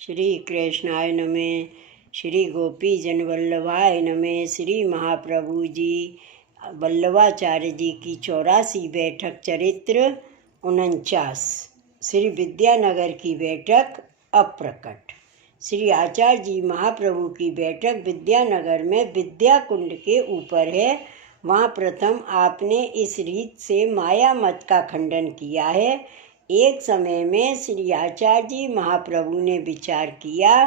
श्री कृष्णाय नमः। श्री गोपी जन वल्लभाय नमः। श्री महाप्रभु जी वल्लभाचार्य जी की 84 बैठक चरित्र 49। श्री विद्यानगर की बैठक अप्रकट। श्री आचार्य जी महाप्रभु की बैठक विद्यानगर में विद्या कुंड के ऊपर है। वहाँ प्रथम आपने इस रीत से माया मत का खंडन किया है। एक समय में श्री आचार्य जी महाप्रभु ने विचार किया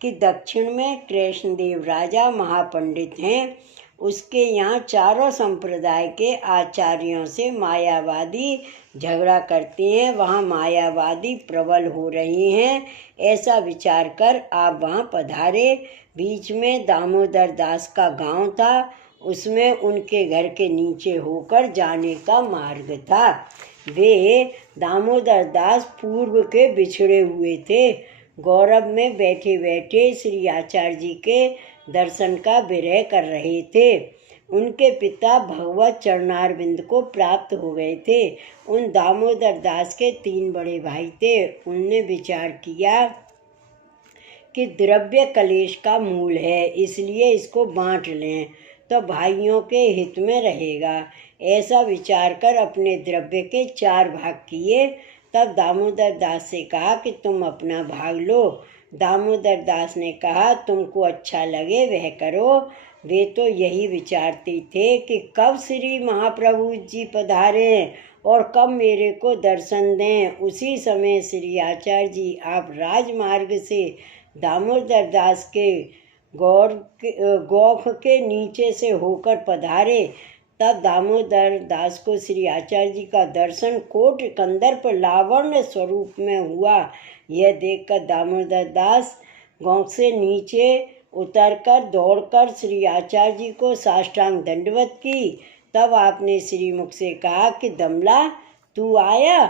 कि दक्षिण में कृष्णदेव राजा महापंडित हैं। उसके यहाँ चारों संप्रदाय के आचार्यों से मायावादी झगड़ा करते हैं। वहाँ मायावादी प्रबल हो रही हैं। ऐसा विचार कर आप वहाँ पधारे। बीच में दामोदर दास का गांव था। उसमें उनके घर के नीचे होकर जाने का मार्ग था। वे दामोदर दास पूर्व के बिछड़े हुए थे। गौरव में बैठे बैठे श्री आचार्य जी के दर्शन का विरह कर रहे थे। उनके पिता भगवत चरणारविंद को प्राप्त हो गए थे। उन दामोदर दास के 3 बड़े भाई थे। उनने विचार किया कि द्रव्य कलेश का मूल है, इसलिए इसको बांट लें तो भाइयों के हित में रहेगा। ऐसा विचार कर अपने द्रव्य के 4 भाग किए। तब दामोदर दास से कहा कि तुम अपना भाग लो। दामोदर दास ने कहा तुमको अच्छा लगे वह करो। वे तो यही विचारते थे कि कब श्री महाप्रभु जी पधारें और कब मेरे को दर्शन दें। उसी समय श्री आचार्य जी आप राजमार्ग से दामोदर दास के गौख के नीचे से होकर पधारे। तब दामोदर दास को श्री आचार्य जी का दर्शन कोट कंदर्प लावण्य स्वरूप में हुआ। यह देखकर दामोदर दास गौख से नीचे उतरकर दौड़कर श्री आचार्य जी को साष्टांग दंडवत की। तब आपने श्रीमुख से कहा कि दमला तू आया।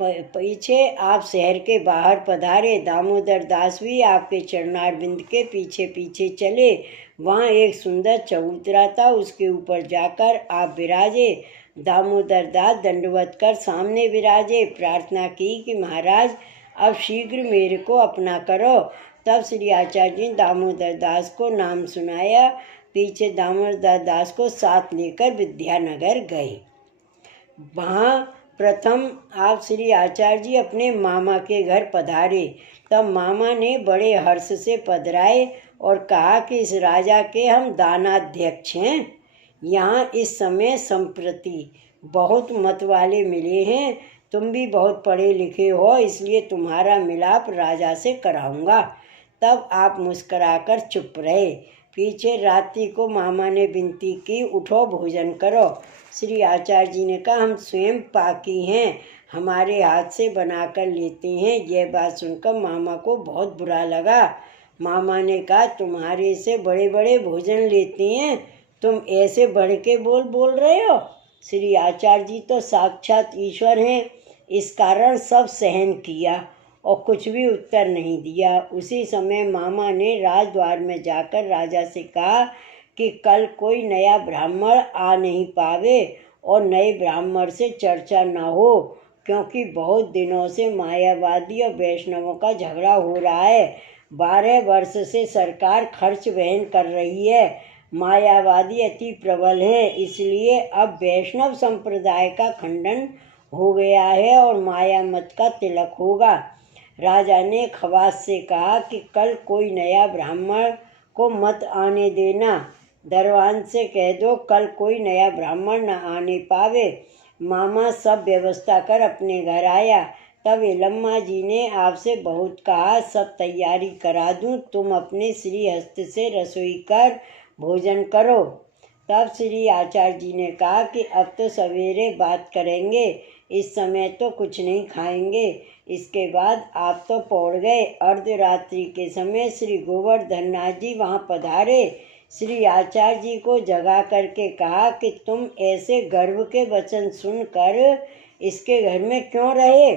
पीछे आप शहर के बाहर पधारे। दामोदर दास भी आपके चरणारविंद के पीछे पीछे चले। वहाँ एक सुंदर चबूतरा था, उसके ऊपर जाकर आप विराजे। दामोदर दास दंडवत कर सामने विराजे। प्रार्थना की कि महाराज अब शीघ्र मेरे को अपना करो। तब श्री आचार्य जी दामोदर दास को नाम सुनाया। पीछे दामोदर दास को साथ लेकर विद्यानगर गए। वहाँ प्रथम आप श्री आचार्य जी अपने मामा के घर पधारे। तब मामा ने बड़े हर्ष से पधराए और कहा कि इस राजा के हम दानाध्यक्ष हैं। यहाँ इस समय संप्रति बहुत मत वाले मिले हैं। तुम भी बहुत पढ़े लिखे हो, इसलिए तुम्हारा मिलाप राजा से कराऊंगा। तब आप मुस्कराकर चुप रहे। पीछे रात्रि को मामा ने विनती की उठो भोजन करो। श्री आचार्य जी ने कहा हम स्वयं पाकी हैं, हमारे हाथ से बनाकर लेते हैं। यह बात सुनकर मामा को बहुत बुरा लगा। मामा ने कहा तुम्हारे से बड़े बड़े भोजन लेते हैं, तुम ऐसे बढ़ के बोल रहे हो। श्री आचार्य जी तो साक्षात ईश्वर हैं। इस कारण सब सहन किया और कुछ भी उत्तर नहीं दिया। उसी समय मामा ने राजद्वार में जाकर राजा से कहा कि कल कोई नया ब्राह्मण आ नहीं पावे और नए ब्राह्मण से चर्चा न हो, क्योंकि बहुत दिनों से मायावादी और वैष्णवों का झगड़ा हो रहा है। 12 वर्ष से सरकार खर्च वहन कर रही है। मायावादी अति प्रबल है, इसलिए अब वैष्णव संप्रदाय का खंडन हो गया है और माया मत का तिलक होगा। राजा ने खवास से कहा कि कल कोई नया ब्राह्मण को मत आने देना। दरवान से कह दो कल कोई नया ब्राह्मण न आने पावे। मामा सब व्यवस्था कर अपने घर आया। तब यलम्मा जी ने आपसे बहुत कहा सब तैयारी करा दूं, तुम अपने श्री हस्त से रसोई कर भोजन करो। तब श्री आचार्य जी ने कहा कि अब तो सवेरे बात करेंगे, इस समय तो कुछ नहीं खाएंगे। इसके बाद आप तो पौड़ गए। अर्धरात्रि के समय श्री गोवर्धन नाथ जी वहाँ पधारे। श्री आचार्य जी को जगा करके कहा कि तुम ऐसे गर्व के वचन सुनकर इसके घर में क्यों रहे?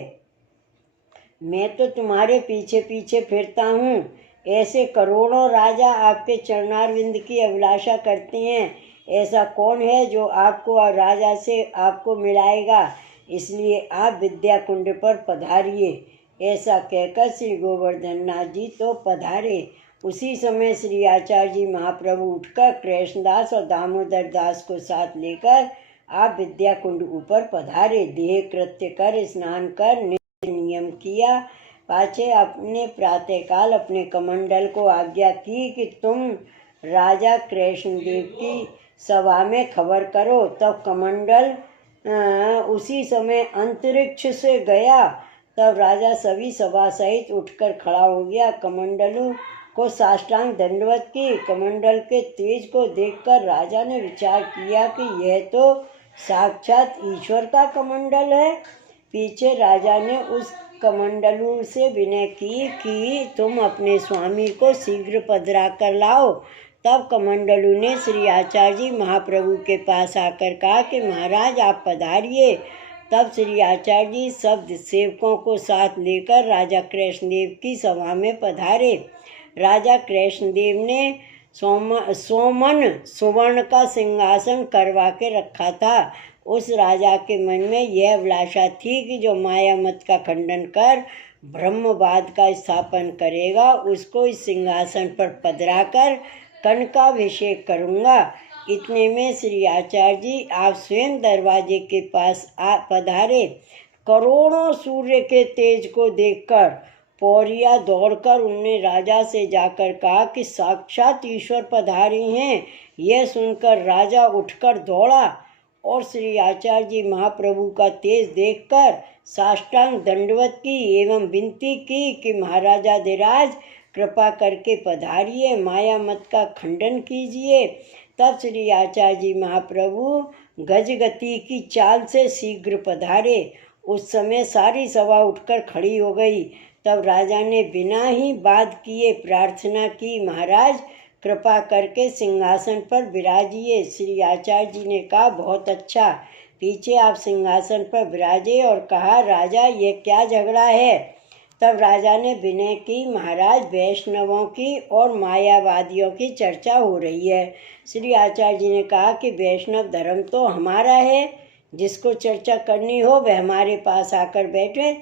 मैं तो तुम्हारे पीछे पीछे फिरता हूँ। ऐसे करोड़ों राजा आपके चरणारविंद की अभिलाषा करते हैं। ऐसा कौन है जो आपको और राजा से आपको मिलाएगा? इसलिए आप विद्या कुंड पर पधारिए। ऐसा कहकर श्री गोवर्धन नाथ जी तो पधारे। उसी समय श्री आचार्य जी महाप्रभु उठकर कृष्णदास और दामोदर दास को साथ लेकर आप विद्या कुंड ऊपर पधारे। देह कृत्य कर स्नान कर नियम किया। पाछे अपने प्रातःकाल अपने कमंडल को आज्ञा की कि तुम राजा कृष्णदेव की सभा में खबर करो। तब कमंडल उसी समय अंतरिक्ष से गया। तब राजा सभी सभा सहित उठकर खड़ा हो गया। कमंडलों को साष्टांग दंडवत की। कमंडल के तेज को देखकर राजा ने विचार किया कि यह तो साक्षात ईश्वर का कमंडल है। पीछे राजा ने उस कमंडलू से विनय की कि तुम अपने स्वामी को शीघ्र पधरा कर लाओ। तब कमंडलू ने श्री आचार्य जी महाप्रभु के पास आकर कहा कि महाराज आप पधारिए। तब श्री आचार्य जी सब सेवकों को साथ लेकर राजा कृष्णदेव की सभा में पधारे। राजा कृष्णदेव ने सोमन सुवर्ण का सिंहासन करवा के रखा था। उस राजा के मन में यह अभिलाषा थी कि जो माया मत का खंडन कर ब्रह्मवाद का स्थापन करेगा उसको इस सिंहासन पर पधरा कर कनकाभिषेक करूँगा। इतने में श्री आचार्य जी आप स्वयं दरवाजे के पास पधारे। करोड़ों सूर्य के तेज को देखकर पौरिया दौड़कर उनने राजा से जाकर कहा कि साक्षात ईश्वर पधारे हैं। यह सुनकर राजा उठकर दौड़ा और श्री आचार्य जी महाप्रभु का तेज देखकर साष्टांग दंडवत की एवं विनती की कि महाराजाधिराज कृपा करके पधारिए, माया मत का खंडन कीजिए। तब श्री आचार्य जी महाप्रभु गजगति की चाल से शीघ्र पधारे। उस समय सारी सभा उठकर खड़ी हो गई। तब राजा ने बिना ही बात किए प्रार्थना की, महाराज कृपा करके सिंहासन पर विराजिए। श्री आचार्य जी ने कहा बहुत अच्छा, पीछे आप सिंहासन पर विराजे और कहा राजा ये क्या झगड़ा है। तब राजा ने विनय की, महाराज वैष्णवों की और मायावादियों की चर्चा हो रही है। श्री आचार्य जी ने कहा कि वैष्णव धर्म तो हमारा है, जिसको चर्चा करनी हो वह हमारे पास आकर बैठे।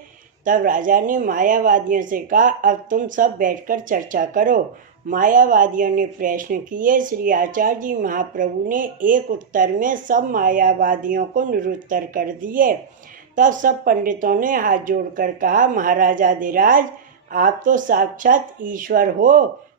तब राजा ने मायावादियों से कहा अब तुम सब बैठकर चर्चा करो। मायावादियों ने प्रश्न किए। श्री आचार्य जी महाप्रभु ने एक उत्तर में सब मायावादियों को निरुत्तर कर दिए। तब सब पंडितों ने हाथ जोड़कर कहा महाराजाधिराज आप तो साक्षात ईश्वर हो,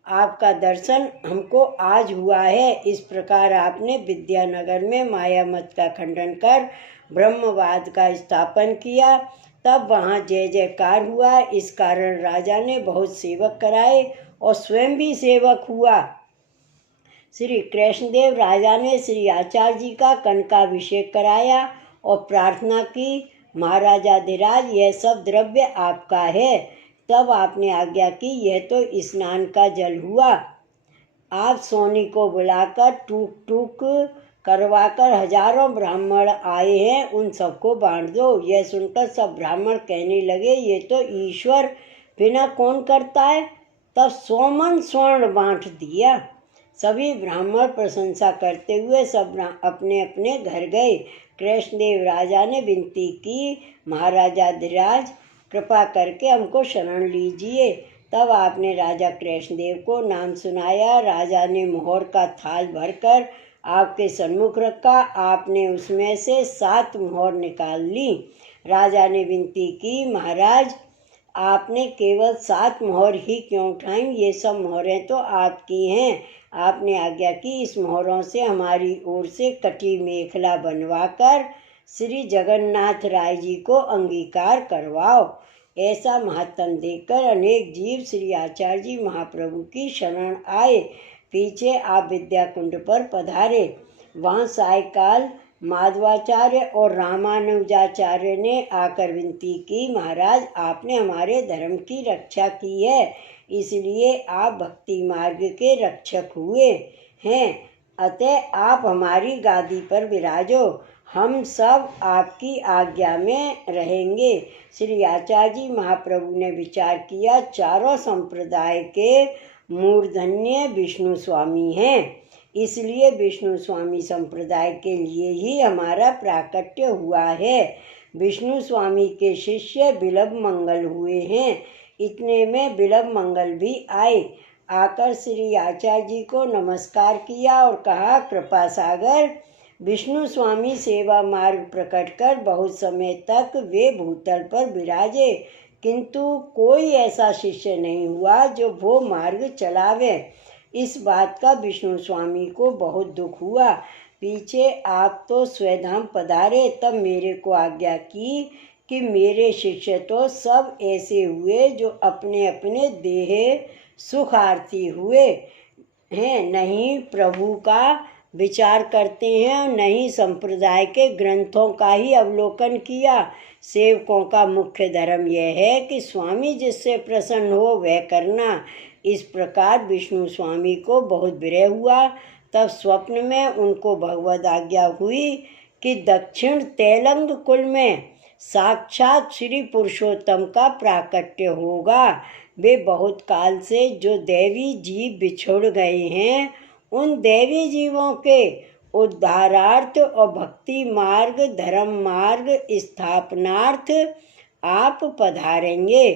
आपका दर्शन हमको आज हुआ है। इस प्रकार आपने विद्यानगर में माया मत का खंडन कर ब्रह्मवाद का स्थापन किया। तब वहाँ जय जयकार हुआ। इस कारण राजा ने बहुत सेवक कराए और स्वयं भी सेवक हुआ। श्री कृष्णदेव राजा ने श्री आचार्य जी का कनकाभिषेक कराया और प्रार्थना की, महाराजाधिराज यह सब द्रव्य आपका है। तब आपने आज्ञा की यह तो स्नान का जल हुआ, आप सोनी को बुलाकर टूक टूक करवाकर हजारों ब्राह्मण आए हैं उन सबको बांट दो। यह सुनकर सब ब्राह्मण कहने लगे ये तो ईश्वर बिना कौन करता है। तब सोमन स्वर्ण बांट दिया। सभी ब्राह्मण प्रशंसा करते हुए सब अपने अपने घर गए। कृष्णदेव राजा ने विनती की, महाराजाधिराज कृपा करके हमको शरण लीजिए। तब आपने राजा कृष्णदेव को नाम सुनाया। राजा ने मोहर का थाल भरकर आपके सम्मुख रखा। आपने उसमें से 7 मोहर निकाल ली। राजा ने विनती की, महाराज आपने केवल 7 मोहर ही क्यों उठाई, ये सब मोहरें तो आपकी हैं। आपने आज्ञा की इस मोहरों से हमारी ओर से कटी मेखला बनवाकर श्री जगन्नाथ राय जी को अंगीकार करवाओ। ऐसा महात्म देखकर अनेक जीव श्री आचार्य जी महाप्रभु की शरण आए। पीछे आप विद्या कुंड पर पधारे। वहाँ सायकाल माधवाचार्य और रामानुजाचार्य ने आकर विनती की, महाराज आपने हमारे धर्म की रक्षा की है, इसलिए आप भक्ति मार्ग के रक्षक हुए हैं, अतः आप हमारी गादी पर विराजो, हम सब आपकी आज्ञा में रहेंगे। श्री आचार्य जी महाप्रभु ने विचार किया, चारों संप्रदाय के मूर्धन्य विष्णु स्वामी हैं, इसलिए विष्णु स्वामी संप्रदाय के लिए ही हमारा प्राकट्य हुआ है। विष्णु स्वामी के शिष्य बिल्व मंगल हुए हैं। इतने में बिल्व मंगल भी आए। आकर श्री आचार्य जी को नमस्कार किया और कहा, कृपा सागर विष्णु स्वामी सेवा मार्ग प्रकट कर बहुत समय तक वे भूतल पर विराजे, किंतु कोई ऐसा शिष्य नहीं हुआ जो वो मार्ग चलावे। इस बात का विष्णु स्वामी को बहुत दुख हुआ। पीछे आप तो स्वधाम पधारे, तब मेरे को आज्ञा की कि मेरे शिष्य तो सब ऐसे हुए जो अपने अपने देह सुखार्थी हुए हैं, नहीं प्रभु का विचार करते हैं और नहीं संप्रदाय के ग्रंथों का ही अवलोकन किया। सेवकों का मुख्य धर्म यह है कि स्वामी जिससे प्रसन्न हो वह करना। इस प्रकार विष्णु स्वामी को बहुत विरह हुआ। तब स्वप्न में उनको भगवद आज्ञा हुई कि दक्षिण तैलंग कुल में साक्षात श्री पुरुषोत्तम का प्राकट्य होगा। वे बहुत काल से जो दैवी जीव बिछुड़ गए हैं, उन दैवी जीवों के उद्धारार्थ और भक्ति मार्ग धर्म मार्ग स्थापनार्थ आप पधारेंगे।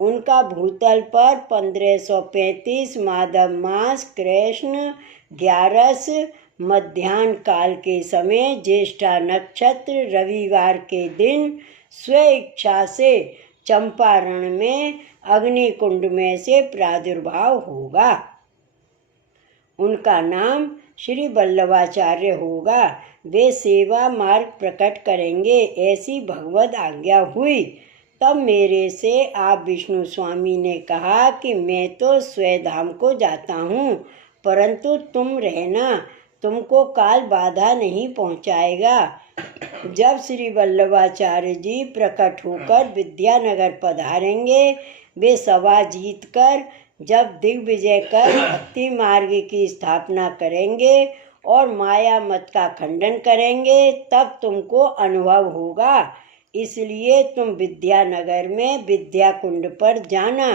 उनका भूतल पर 1535 माधव मास कृष्ण 11 मध्याह्न काल के समय ज्येष्ठा नक्षत्र रविवार के दिन स्वेच्छा से चंपारण में अग्निकुंड में से प्रादुर्भाव होगा। उनका नाम श्री वल्लभाचार्य होगा। वे सेवा मार्ग प्रकट करेंगे, ऐसी भगवद आज्ञा हुई। तब मेरे से आप विष्णु स्वामी ने कहा कि मैं तो स्वधाम को जाता हूँ, परंतु तुम रहना, तुमको काल बाधा नहीं पहुँचाएगा। जब श्री वल्लभाचार्य जी प्रकट होकर विद्यानगर पधारेंगे, वे सभा जीत कर जब दिग्विजय कर भक्ति मार्ग की स्थापना करेंगे और माया मत का खंडन करेंगे, तब तुमको अनुभव होगा। इसलिए तुम विद्यानगर में विद्या कुंड पर जाना,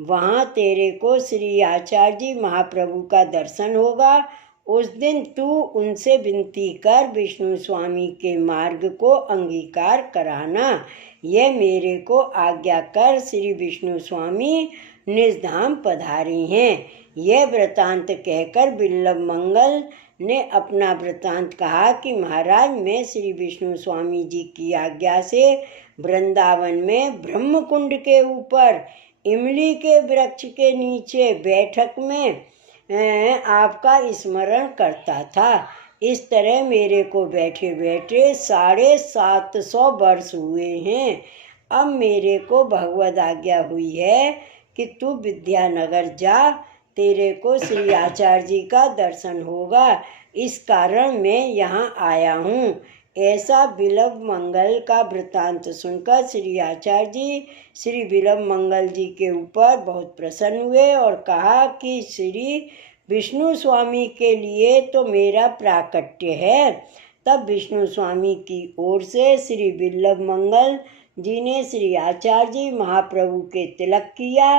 वहाँ तेरे को श्री आचार्य जी महाप्रभु का दर्शन होगा। उस दिन तू उनसे विनती कर विष्णु स्वामी के मार्ग को अंगीकार कराना। यह मेरे को आज्ञा कर श्री विष्णु स्वामी निजधाम पधारी हैं। यह वृतांत कहकर बिल्व मंगल ने अपना वृतांत कहा कि महाराज, मैं श्री विष्णु स्वामी जी की आज्ञा से वृंदावन में ब्रह्मकुंड के ऊपर इमली के वृक्ष के नीचे बैठक में आपका स्मरण करता था। इस तरह मेरे को बैठे बैठे 750 वर्ष हुए हैं। अब मेरे को भगवद आज्ञा हुई है कि तू विद्यानगर जा, तेरे को श्री आचार्य जी का दर्शन होगा। इस कारण मैं यहाँ आया हूँ। ऐसा बिल्व मंगल का वृतांत सुनकर श्री आचार्य जी श्री बिल्व मंगल जी के ऊपर बहुत प्रसन्न हुए और कहा कि श्री विष्णु स्वामी के लिए तो मेरा प्राकट्य है। तब विष्णु स्वामी की ओर से श्री बिल्व मंगल जी ने श्री आचार्य जी महाप्रभु के तिलक किया।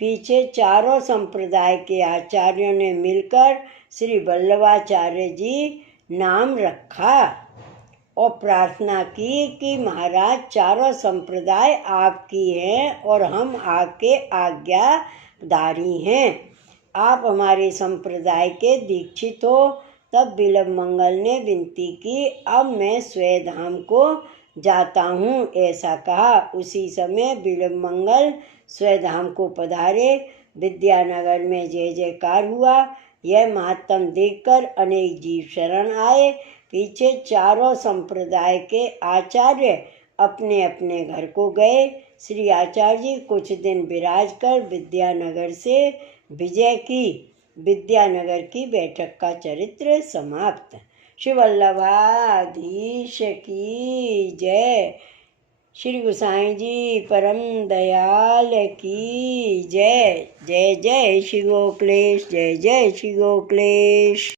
पीछे चारों संप्रदाय के आचार्यों ने मिलकर श्री वल्लभाचार्य जी नाम रखा और प्रार्थना की कि महाराज, चारों संप्रदाय आपकी हैं और हम आपके आज्ञाधारी हैं, आप हमारे संप्रदाय के दीक्षित हो। तब बिल्व मंगल ने विनती की, अब मैं स्वधाम को जाता हूँ, ऐसा कहा। उसी समय बिल्व मंगल स्वधाम को पधारे। विद्यानगर में जय जयकार हुआ। यह महात्म देखकर अनेक जीव शरण आए। पीछे चारों संप्रदाय के आचार्य अपने अपने घर को गए। श्री आचार्य जी कुछ दिन विराज कर विद्यानगर से विजय की। विद्यानगर की बैठक का चरित्र समाप्त। श्री वल्लभाधीश की जय। श्री गोसाई जी परम दयाल की जय। जय जय श्री गोकुलेश, जय जय श्री गोकुलेश।